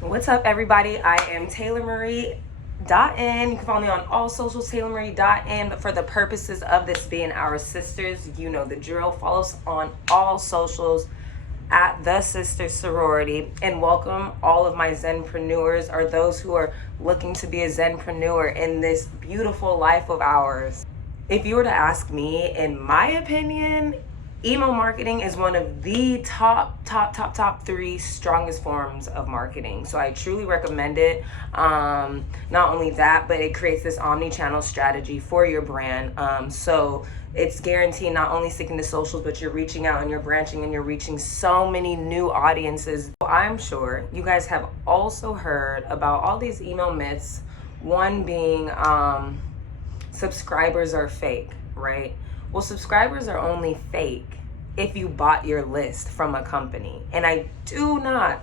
What's up, everybody? I am Taylor Marie. N. You can follow me on all socials, Taylor Marie N. But for the purposes of this being our sisters, you know the drill. Follow us on all socials at The Sister Sorority, and welcome all of my Zenpreneurs, or those who are looking to be a Zenpreneur in this beautiful life of ours. If you were to ask me, in my opinion, email marketing is one of the top three strongest forms of marketing. So I truly recommend it. Not only that, but it creates this omni-channel strategy for your brand. So it's guaranteed not only sticking to socials, but you're reaching out and you're branching and you're reaching so many new audiences. I'm sure you guys have also heard about all these email myths. One being subscribers are fake, right? Well, subscribers are only fake if you bought your list from a company. And I do not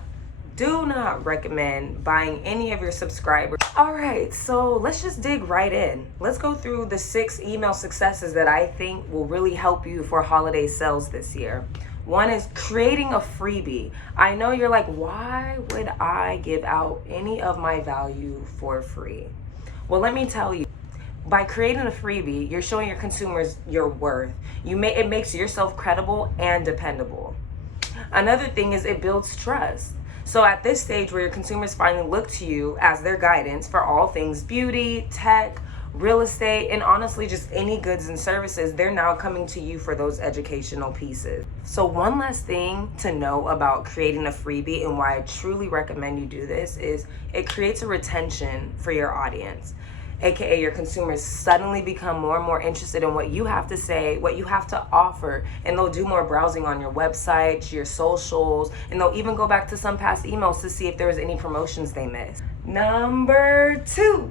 recommend buying any of your subscribers. All right, so let's just dig right in. Let's go through the 6 email successes that I think will really help you for holiday sales this year. One is creating a freebie. I know you're like, why would I give out any of my value for free? Well, let me tell you. By creating a freebie, you're showing your consumers your worth. It makes yourself credible and dependable. Another thing is it builds trust. So at this stage where your consumers finally look to you as their guidance for all things beauty, tech, real estate, and honestly just any goods and services, they're now coming to you for those educational pieces. So one last thing to know about creating a freebie and why I truly recommend you do this is it creates a retention for your audience. AKA your consumers suddenly become more and more interested in what you have to say, what you have to offer, and they'll do more browsing on your website, your socials, and they'll even go back to some past emails to see if there was any promotions they missed. Number 2,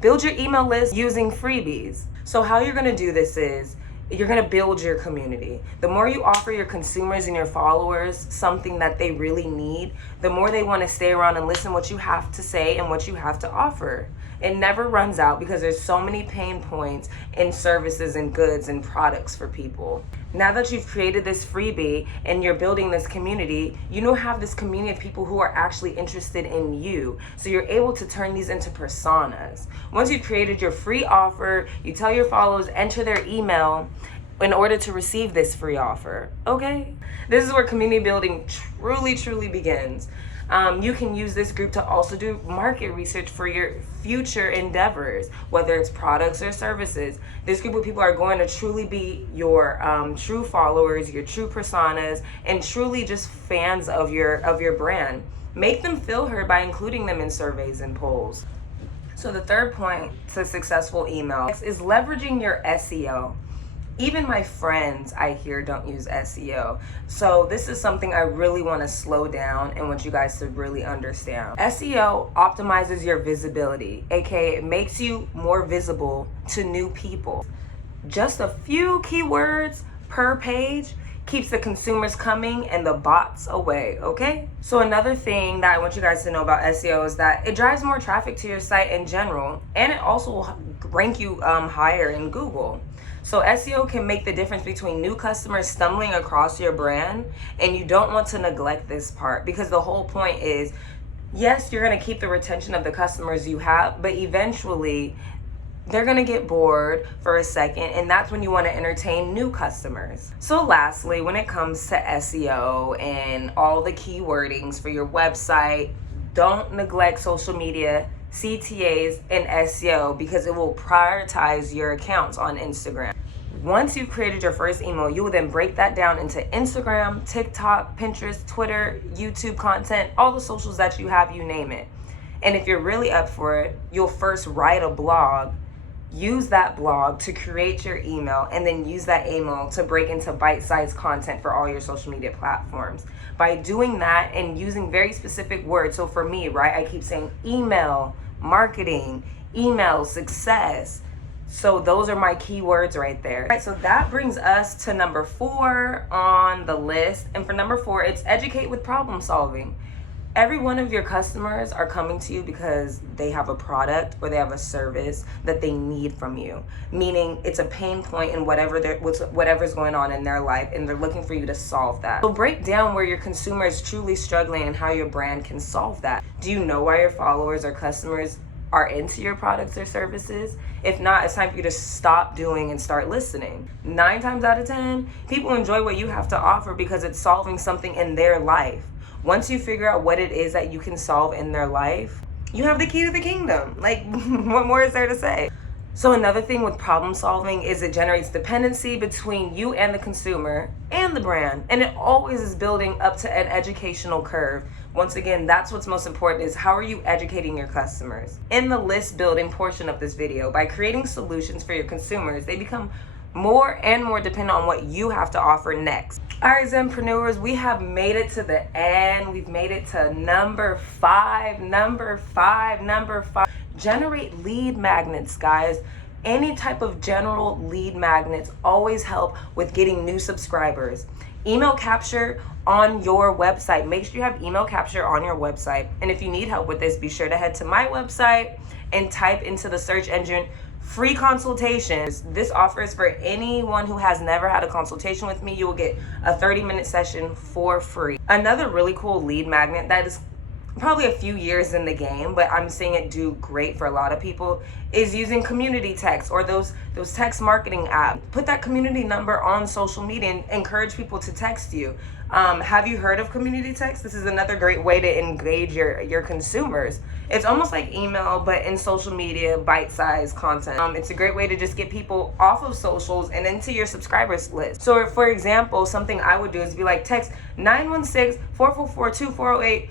build your email list using freebies. So how you're gonna do this is, you're gonna build your community. The more you offer your consumers and your followers something that they really need, the more they wanna stay around and listen what you have to say and what you have to offer. It never runs out because there's so many pain points in services and goods and products for people. Now that you've created this freebie and you're building this community, you now have this community of people who are actually interested in you. So you're able to turn these into personas. Once you've created your free offer, you tell your followers, enter their email in order to receive this free offer, okay? This is where community building truly begins. You can use this group to also do market research for your future endeavors, whether it's products or services. This group of people are going to truly be your true followers, your true personas, and truly just fans of your brand. Make them feel heard by including them in surveys and polls. So the third point to successful email is leveraging your SEO. Even my friends, I hear, don't use SEO. So this is something I really want to slow down and want you guys to really understand. SEO optimizes your visibility, aka it makes you more visible to new people. Just a few keywords per page keeps the consumers coming and the bots away, okay? So another thing that I want you guys to know about SEO is that it drives more traffic to your site in general, and it also will rank you higher in Google. So SEO can make the difference between new customers stumbling across your brand, and you don't want to neglect this part because the whole point is, yes, you're gonna keep the retention of the customers you have, but eventually they're gonna get bored for a second, and that's when you wanna entertain new customers. So lastly, when it comes to SEO and all the key wordings for your website, don't neglect social media, CTAs, and SEO because it will prioritize your accounts on Instagram. Once you've created your first email, you will then break that down into Instagram, TikTok, Pinterest, Twitter, YouTube content, all the socials that you have, you name it. And if you're really up for it, you'll first write a blog, use that blog to create your email, and then use that email to break into bite-sized content for all your social media platforms. By doing that and using very specific words, so for me, right, I keep saying email, marketing, email, success. So those are my keywords right there. All right, so that brings us to number 4 on the list. And for number 4, it's educate with problem solving. Every one of your customers are coming to you because they have a product or they have a service that they need from you, meaning it's a pain point in whatever's going on in their life, and they're looking for you to solve that. So break down where your consumer is truly struggling and how your brand can solve that. Do you know why your followers or customers are into your products or services? If not, it's time for you to stop doing and start listening. 9 times out of 10, people enjoy what you have to offer because it's solving something in their life. Once you figure out what it is that you can solve in their life, you have the key to the kingdom. Like, what more is there to say? So another thing with problem solving is it generates dependency between you and the consumer and the brand. And it always is building up to an educational curve. Once again, that's what's most important, is how are you educating your customers? In the list building portion of this video, by creating solutions for your consumers, they become more and more dependent on what you have to offer next. All right, Zenpreneurs, we have made it to the end. We've made it to number 5. Generate lead magnets, guys. Any type of general lead magnets always help with getting new subscribers. Email capture on your website. Make sure you have email capture on your website. And if you need help with this, be sure to head to my website and type into the search engine free consultations. This offer is for anyone who has never had a consultation with me. You will get a 30-minute session for free. Another really cool lead magnet that is probably a few years in the game, but I'm seeing it do great for a lot of people, is using community text or those text marketing apps. Put that community number on social media and encourage people to text you. Have you heard of community text? This is another great way to engage your consumers. It's almost like email, but in social media, bite-sized content. It's a great way to just get people off of socials and into your subscribers list. So for example, something I would do is be like, text 916-444-2408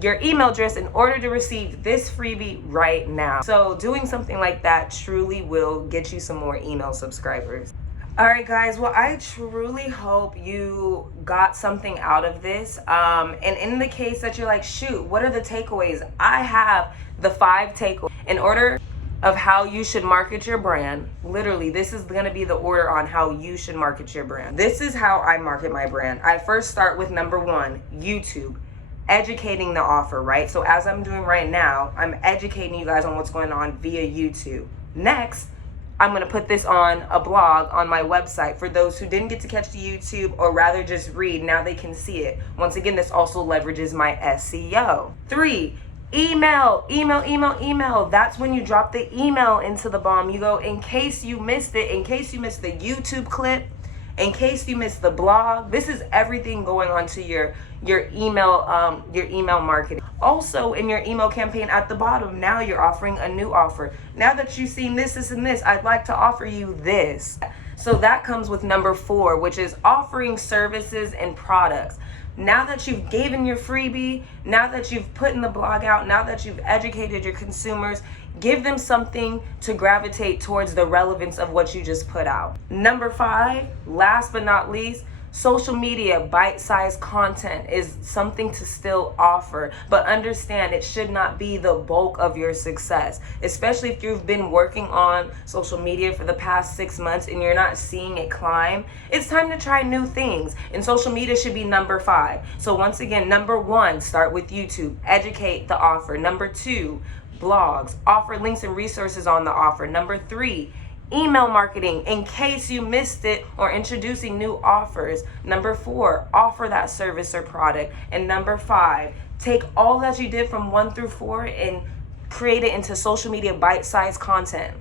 your email address in order to receive this freebie right now. So doing something like that truly will get you some more email subscribers. All right, guys, well, I truly hope you got something out of this. And in the case that you're like, shoot, what are the takeaways? I have the 5 takeaways. In order of how you should market your brand, literally, this is gonna be the order on how you should market your brand. This is how I market my brand. I first start with number 1, YouTube. Educating the offer, right? So as I'm doing right now, I'm educating you guys on what's going on via YouTube. Next, I'm gonna put this on a blog on my website for those who didn't get to catch the YouTube or rather just read. Now they can see it. Once again, this also leverages my SEO. 3, email. That's when you drop the email into the bomb. You go, in case you missed it, in case you missed the YouTube clip, in case you missed the blog, this is everything going on to your email marketing. Also, in your email campaign at the bottom, now you're offering a new offer. Now that you've seen this, and this, I'd like to offer you this. So that comes with number 4, which is offering services and products. Now that you've given your freebie, now that you've put in the blog out, now that you've educated your consumers, give them something to gravitate towards the relevance of what you just put out. Number 5, last but not least, social media bite-sized content is something to still offer, but understand it should not be the bulk of your success, especially if you've been working on social media for the past 6 months and you're not seeing it climb. It's time to try new things, and social media should be number 5. So once again, number 1, start with YouTube, educate the offer. Number 2, blogs, offer links and resources on the offer. Number 3, email marketing in case you missed it or introducing new offers. Number 4, offer that service or product. And number 5, take all that you did from 1 through 4 and create it into social media bite-sized content.